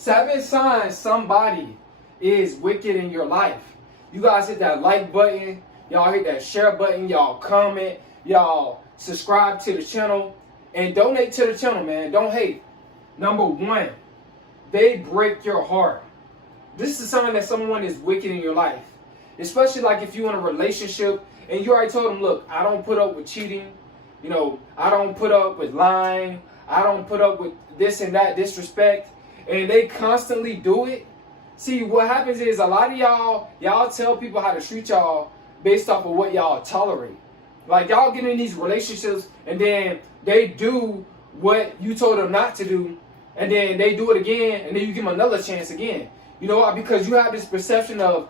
7 signs somebody is wicked in your life. You guys hit that like button. Y'all hit that share button. Y'all comment. Y'all subscribe to the channel. And donate to the channel, man. Don't hate. Number 1, they break your heart. This is a sign that someone is wicked in your life. Especially like if you're in a relationship and you already told them, look, I don't put up with cheating. You know, I don't put up with lying. I don't put up with this and that, disrespect. And they constantly do it. See, what happens is a lot of y'all tell people how to treat y'all based off of what y'all tolerate. Like y'all get in these relationships and then they do what you told them not to do. And then they do it again and then you give them another chance again. You know why? Because you have this perception of,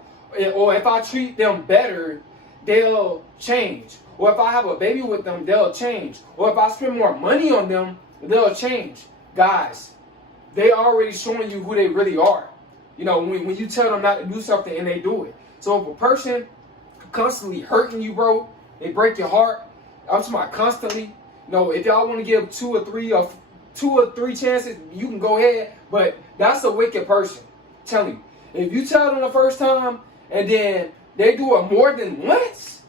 or if I treat them better, they'll change. Or if I have a baby with them, they'll change. Or if I spend more money on them, they'll change. Guys, they already showing you who they really are. You know, when you tell them not to do something and they do it. So if a person constantly hurting you, bro, they break your heart. I'm talking about constantly. You know, if y'all want to give 2 or 3 chances, you can go ahead. But that's a wicked person. I'm telling you. If you tell them the first time and then they do it more than once,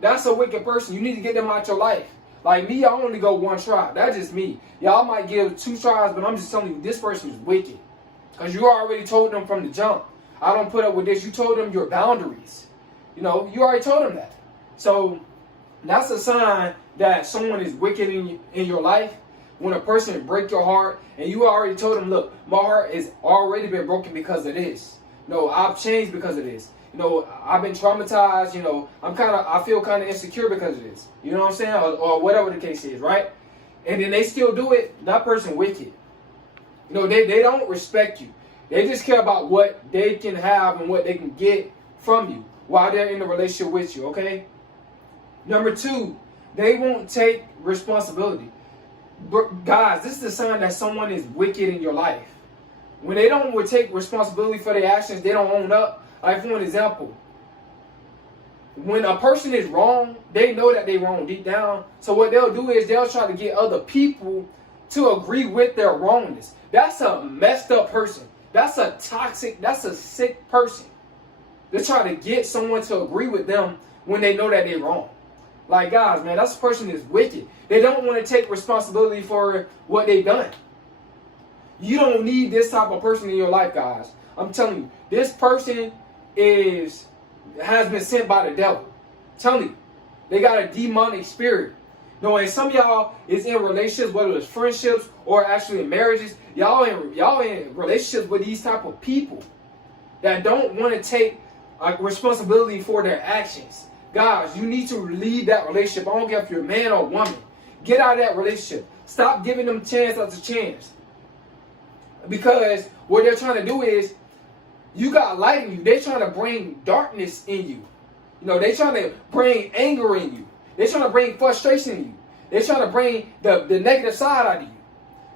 that's a wicked person. You need to get them out your life. Like me, I only go 1 try. That's just me. Y'all might give 2 tries, but I'm just telling you, this person is wicked. Because you already told them from the jump, I don't put up with this. You told them your boundaries. You know, you already told them that. So that's a sign that someone is wicked in your life. When a person break your heart and you already told them, look, my heart has already been broken because of this. No, I've changed because of this. You know, I've been traumatized. You know, I feel kind of insecure because of this. You know what I'm saying? Or whatever the case is, right? And then they still do it. That person wicked. You know, they don't respect you. They just care about what they can have and what they can get from you while they're in a relationship with you, okay? Number 2, they won't take responsibility. Guys, this is a sign that someone is wicked in your life. When they don't take responsibility for their actions, they don't own up. Like for an example, when a person is wrong, they know that they're wrong deep down. So what they'll do is they'll try to get other people to agree with their wrongness. That's a messed up person. That's a toxic, that's a sick person. They're trying to get someone to agree with them when they know that they're wrong. Like, guys, man, that's a person that's wicked. They don't want to take responsibility for what they've done. You don't need this type of person in your life, guys. I'm telling you, this person has been sent by the devil. I'm telling you, they got a demonic spirit. You know, and some of y'all is in relationships, whether it's friendships or actually in marriages. Y'all in relationships with these type of people that don't want to take responsibility for their actions. Guys, you need to leave that relationship. I don't care if you're a man or a woman. Get out of that relationship. Stop giving them chance after chance. Because what they're trying to do is, you got light in you. They're trying to bring darkness in you. You know, they're trying to bring anger in you. They're trying to bring frustration in you. They're trying to bring the negative side out of you.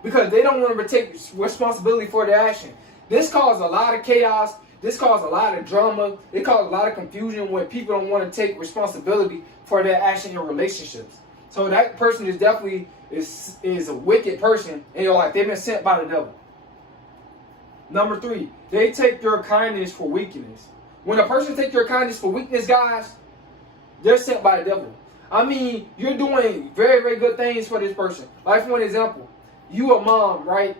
Because they don't want to take responsibility for their action. This caused a lot of chaos. This caused a lot of drama. It caused a lot of confusion when people don't want to take responsibility for their action in relationships. So that person is definitely is a wicked person in your life. They've been sent by the devil. Number 3, they take your kindness for weakness. When a person takes your kindness for weakness, guys, they're sent by the devil. I mean, you're doing very, very good things for this person. Like for an example, you a mom, right?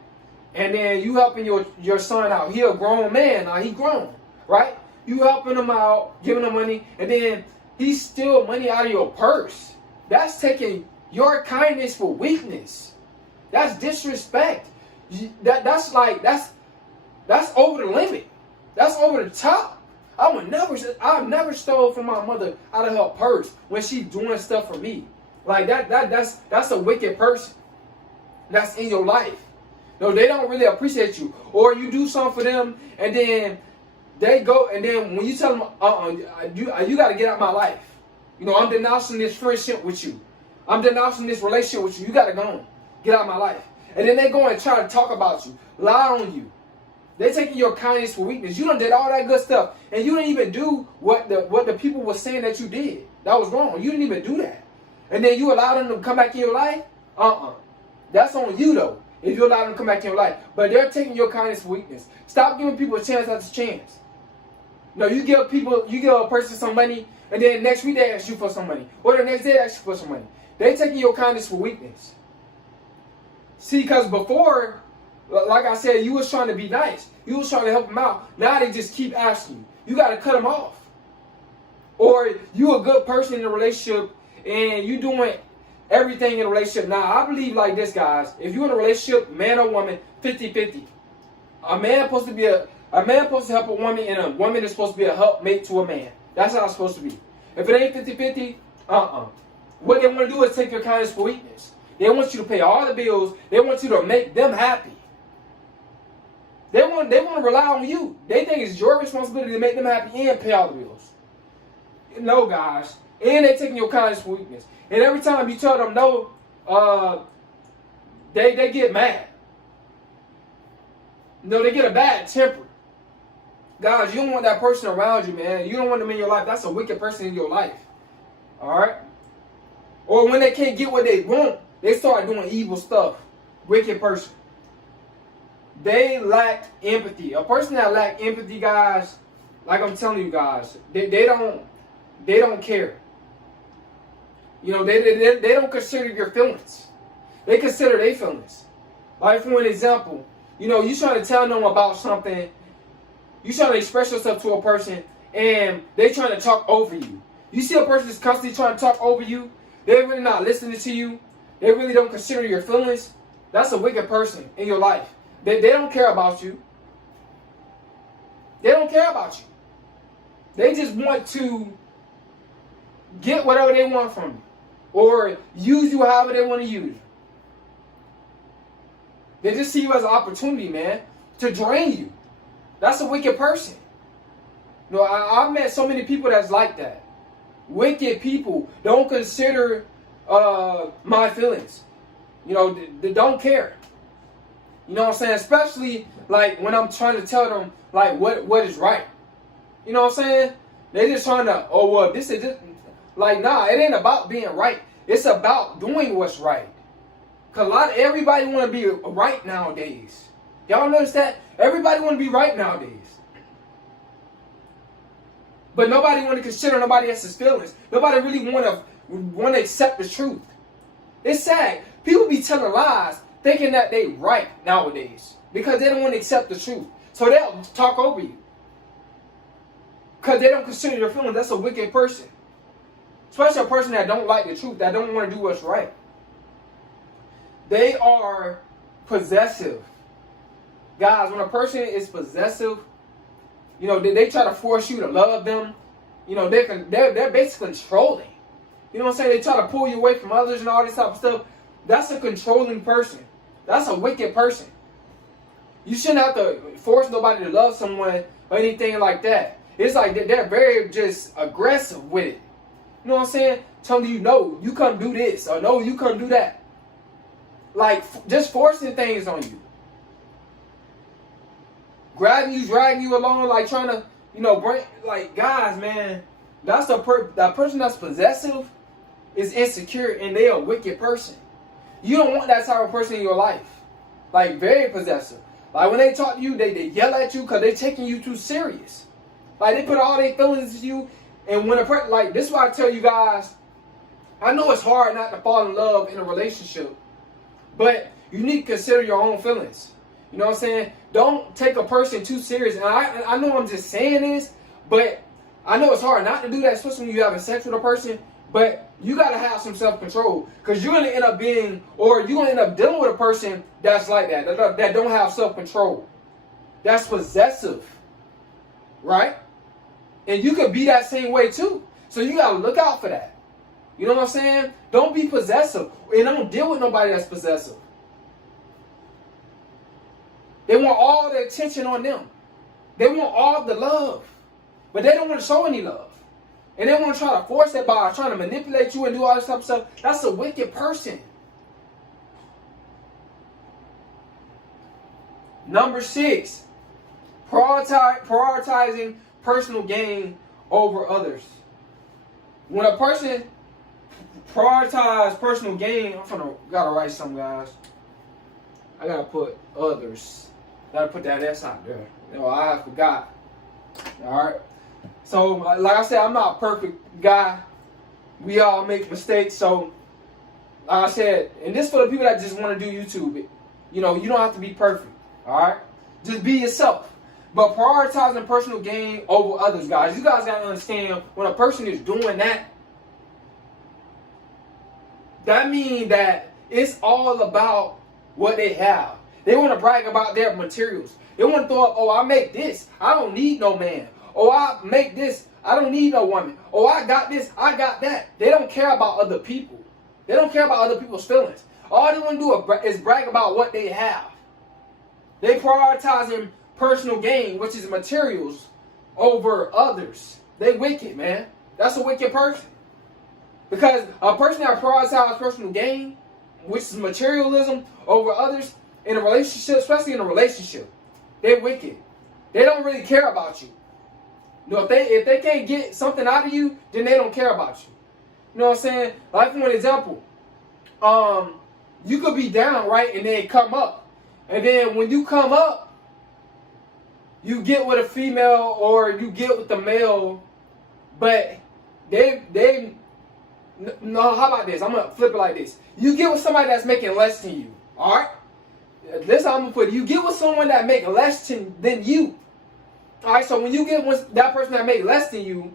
And then you helping your son out. He a grown man now. He grown, right? You helping him out, giving him money, and then he steal money out of your purse. That's taking your kindness for weakness. That's disrespect. That's over the limit. That's over the top. I've never stole from my mother out of her purse when she's doing stuff for me. Like that's a wicked person. That's in your life. No, they don't really appreciate you. Or you do something for them and then they go, and then when you tell them, you got to get out of my life. You know, I'm denouncing this friendship with you. I'm denouncing this relationship with you. You got to go on. Get out of my life. And then they go and try to talk about you, lie on you. They're taking your kindness for weakness. You done did all that good stuff, and you didn't even do what the people were saying that you did. That was wrong. You didn't even do that. And then you allowed them to come back in your life? That's on you, though. if you allow them to come back in your life. But they're taking your kindness for weakness. Stop giving people a chance after chance. No, you give a person some money, and then next week they ask you for some money, or the next day they ask you for some money. They taking your kindness for weakness. See, because before, like I said, you was trying to be nice. You was trying to help them out. Now they just keep asking you. You got to cut them off. Or you a good person in a relationship, and you doing everything in a relationship. Now, I believe like this, guys. If you're in a relationship, man or woman, 50-50. A man supposed to help a woman, and a woman is supposed to be a helpmate to a man. That's how it's supposed to be. If it ain't 50-50, what they want to do is take your kindness for weakness. They want you to pay all the bills. They want you to make them happy. They want to rely on you. They think it's your responsibility to make them happy and pay all the bills. No, guys. And they taking your kindness for weakness. And every time you tell them no, they get mad. No, they get a bad temper. Guys, you don't want that person around you, man. You don't want them in your life. That's a wicked person in your life. Alright? Or when they can't get what they want, they start doing evil stuff. Wicked person. They lack empathy. A person that lack empathy, guys, like I'm telling you guys, they don't care. You know, they don't consider your feelings. They consider their feelings. Like, for an example, you know, you trying to tell them about something, you trying to express yourself to a person, and they trying to talk over you. You see a person that's constantly trying to talk over you, they're really not listening to you, they really don't consider your feelings. That's a wicked person in your life. They don't care about you. They don't care about you. They just want to get whatever they want from you, or use you however they want to use you. They just see you as an opportunity, man, to drain you. That's a wicked person. You know, I've met so many people that's like that. Wicked people don't consider my feelings. You know, they don't care. You know what I'm saying? Especially like when I'm trying to tell them like what is right. You know what I'm saying? They just trying to, oh well, this is just like, nah, it ain't about being right. It's about doing what's right. Cause everybody want to be right nowadays. Y'all notice that? Everybody want to be right nowadays. But nobody want to consider nobody else's feelings. Nobody really want to accept the truth. It's sad. People be telling lies thinking that they right nowadays because they don't want to accept the truth. So they'll talk over you. Because they don't consider your feelings. That's a wicked person. Especially a person that don't like the truth, that don't want to do what's right. They are possessive. Guys, when a person is possessive, you know, they try to force you to love them. You know, they're basically controlling. You know what I'm saying? They try to pull you away from others and all this type of stuff. That's a controlling person. That's a wicked person. You shouldn't have to force nobody to love someone or anything like that. It's like they're very just aggressive with it. You know what I'm saying? Telling you, no, you come do this, or no, you come do that. Like, just forcing things on you. Grabbing you, dragging you along, like trying to, you know, bring, like, guys, man, that's that person that's possessive is insecure, and they a wicked person. You don't want that type of person in your life. Like, very possessive. Like, when they talk to you, they yell at you because they taking you too serious. Like, they put all their feelings into you. And when a person, like, this is why I tell you guys, I know it's hard not to fall in love in a relationship, but you need to consider your own feelings. You know what I'm saying? Don't take a person too serious. And I know I'm just saying this, but I know it's hard not to do that, especially when you're having sex with a person. But you got to have some self-control, because you're going to end up being, or you're going to end up dealing with a person that's like that don't have self-control. That's possessive. Right? And you could be that same way too. So you got to look out for that. You know what I'm saying? Don't be possessive. And don't deal with nobody that's possessive. They want all the attention on them. They want all the love. But they don't want to show any love. And they want to try to force it by trying to manipulate you and do all this type of stuff. That's a wicked person. Number 6. Prioritizing personal gain over others. When a person prioritizes personal gain, gotta write something, guys. I gotta put others. Gotta put that S out there. I forgot. Alright. So, like I said, I'm not a perfect guy. We all make mistakes. So, like I said, and this for the people that just want to do YouTube. You don't have to be perfect. Alright? Just be yourself. But prioritizing personal gain over others, guys. You guys gotta understand, when a person is doing that, that means that it's all about what they have. They want to brag about their materials. They want to throw up, oh, I make this. I don't need no man. Oh, I make this. I don't need no woman. Oh, I got this. I got that. They don't care about other people. They don't care about other people's feelings. All they want to do is brag about what they have. They prioritizing personal gain, which is materials, over others. They wicked, man. That's a wicked person. Because a person that prioritizes personal gain, which is materialism, over others, in a relationship, especially in a relationship, they're wicked. They don't really care about you. If they can't get something out of you, then they don't care about you. You know what I'm saying? Like, for an example, you could be down, right, and then come up. And then when you come up, you get with a female or you get with the male, but no, how about this? I'm going to flip it like this. You get with somebody that's making less than you, all right? This is how I'm going to put it. You get with someone that make less than you. All right, so when you get with that person that make less than you,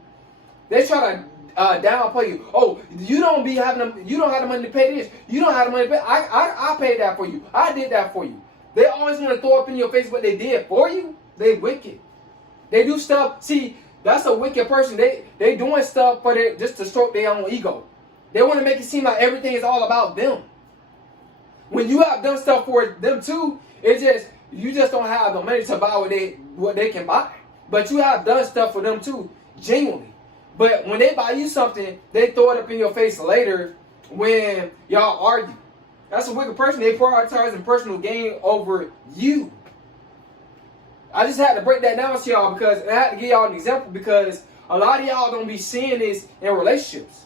they try to downplay you. Oh, you don't have the money to pay this. You don't have the money to pay. I paid that for you. I did that for you. They always want to throw up in your face what they did for you. They wicked. They do stuff. See, that's a wicked person. They doing stuff for just to stroke their own ego. They want to make it seem like everything is all about them. When you have done stuff for them too, you just don't have the money to buy what they can buy. But you have done stuff for them too, genuinely. But when they buy you something, they throw it up in your face later when y'all argue. That's a wicked person. They prioritizing personal gain over you. I just had to break that down to y'all because I had to give y'all an example because a lot of y'all don't be seeing this in relationships.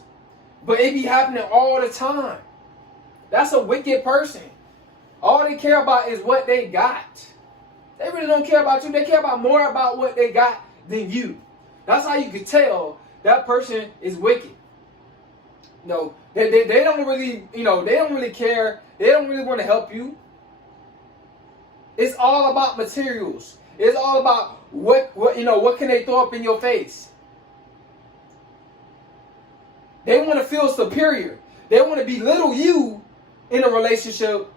But it be happening all the time. That's a wicked person. All they care about is what they got. They really don't care about you. They care about more about what they got than you. That's how you can tell that person is wicked. They don't really, they don't really care. They don't really want to help you. It's all about materials. It's all about what can they throw up in your face. They want to feel superior. They want to belittle you in a relationship.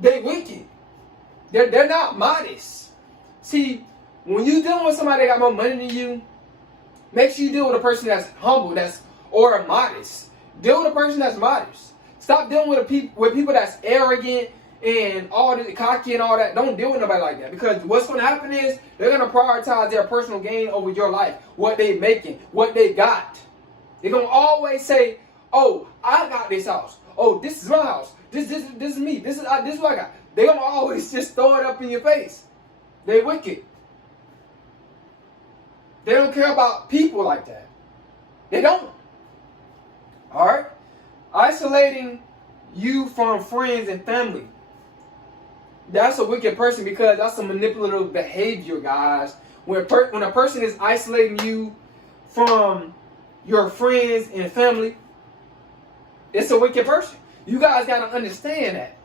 They wicked. They're not modest. See, when you dealing with somebody that got more money than you, make sure you deal with a person that's humble, or modest. Deal with a person that's modest. Stop dealing with people that's arrogant and all the cocky and all that. Don't deal with nobody like that. Because what's going to happen is they're going to prioritize their personal gain over your life. What they making, what they got. They're going to always say, oh, I got this house. Oh, this is my house. This is me. This is what I got. They're going to always just throw it up in your face. They wicked. They don't care about people like that. They don't. Alright? Isolating you from friends and family. That's a wicked person because that's a manipulative behavior, guys. When a person is isolating you from your friends and family, it's a wicked person. You guys got to understand that.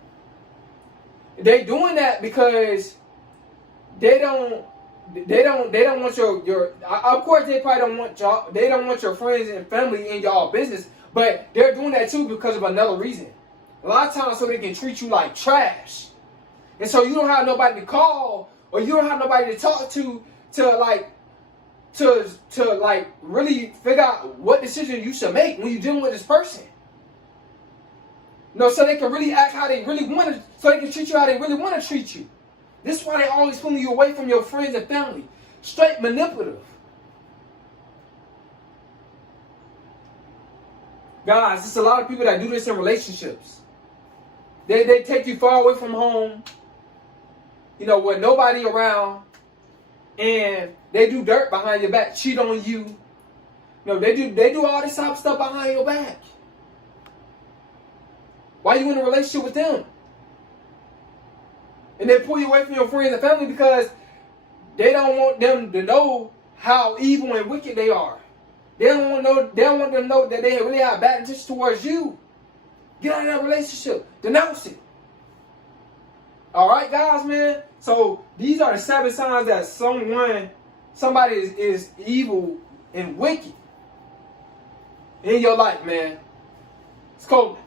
They doing that because they don't want your of course they probably don't want y'all, they don't want your friends and family in y'all business, but they're doing that too because of another reason. A lot of times so they can treat you like trash. And so you don't have nobody to call or you don't have nobody to talk to really figure out what decision you should make when you're dealing with this person. So they can really act how they really want to, so they can treat you how they really want to treat you. This is why they always pulling you away from your friends and family. Straight manipulative. Guys, there's a lot of people that do this in relationships. They take you far away from home, with nobody around, and they do dirt behind your back, cheat on you. They do all this type of stuff behind your back. Why are you in a relationship with them? And they pull you away from your friends and family because they don't want them to know how evil and wicked they are. They don't want know. They don't want them to know that they really have bad intentions towards you. Get out of that relationship. Denounce it. All right, guys, man. So these are the 7 signs that somebody is evil and wicked in your life, man. It's cold.